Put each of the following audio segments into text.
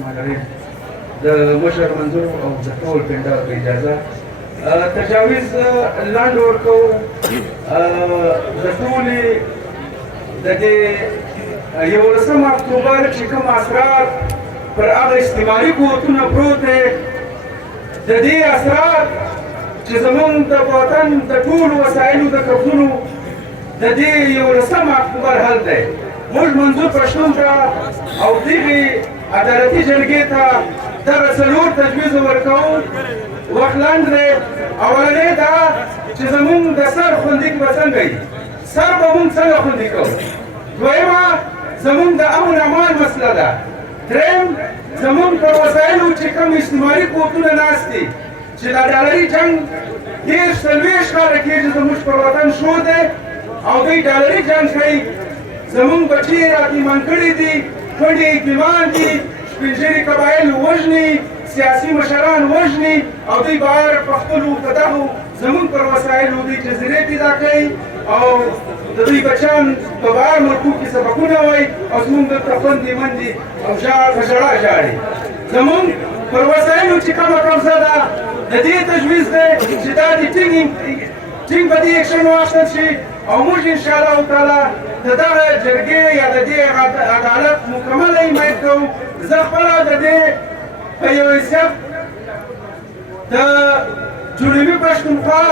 الرحمن الرحیم د مشر منظور او د ټول پنډا په اجازه تجاویز لاندې ورکوو د ټولې د دې 11 اکتوبر چې کوم اثرات پر هغه استعماري قوتونه پروت دی د دې اثرات چې زموږ د وطن د ټولو وسایلو د قبضونو د دې 11 اکتوبر حل دی موږ منظور پښتون ته او دغې عدالتي جرګې ته دغه څلور تجویز ورکوو وخت لنډ دی اولنی دا چې زموږ د سر خوندي به څنګه وي سر به موږ څنګه خوندي کوو دویمه زموږ د امن امان مسله ده دریم زموږ پر وسایلو چې کوم استعماري قوتونه ناست دي چې دا ډالري جنګ 30-40 کاله کېږي زموږ پر وطن شو دی او دوی ډالري جنګ کوي زموږ بچي یتیمان کړي دي کونډې یتیمان دي سپین ږیري قبایل وژني سیاسي مشران وژني او دوی بهر په خپلو په دغو زموږ پر وسایلو دوی جزیرې پیدا کوي او د دوی بچیان په بهر ملکو کې سبقونه وایي او زموږ دلته خوندې منډې او په ژړا ژاړي زموږ پر وسایلو چې کومه قبضه ده د دې تجویز دی چې دا د ټینګ په دې اکشن واخیستل شي او موږ انشاءالله تعالی د دغه جرګې یا د دې عدالت مکمله حمایت کوو زه خپله د دې په یو حیثیت د جنوبي پښتونخوا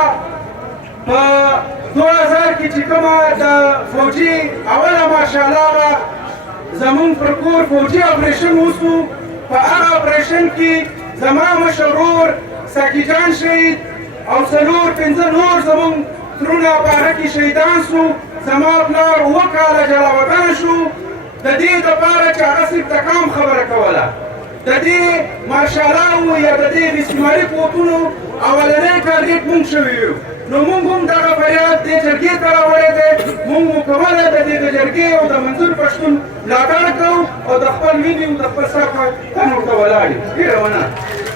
په 2000 کې چې کومه د فوجي اوله ماشاءالله زموږ پر کور فوجي اپریشن وسو په هغه اپریشن کې زما مشر ورور ساقي جان شهید او 4-5 نور زموږ ترونه په هغه کې شهیدان سو زما پلار 7 کاله جلا وطن شو د دې دپاره چې هغه صرف د قام خبره کوله د دې ماشاءالله یا د دې استعماري قوتونو اولنی ټارګېټ موږ شوي یو نو موږ هم دغه فریاد دې جرګې ته راوړی دی موږ مکمله د دې د جرګې او د منظور پښتون ملاتړ کوو او د خپل مینې او د خپل سر په تن ورته ولاړ یو ډېره مننه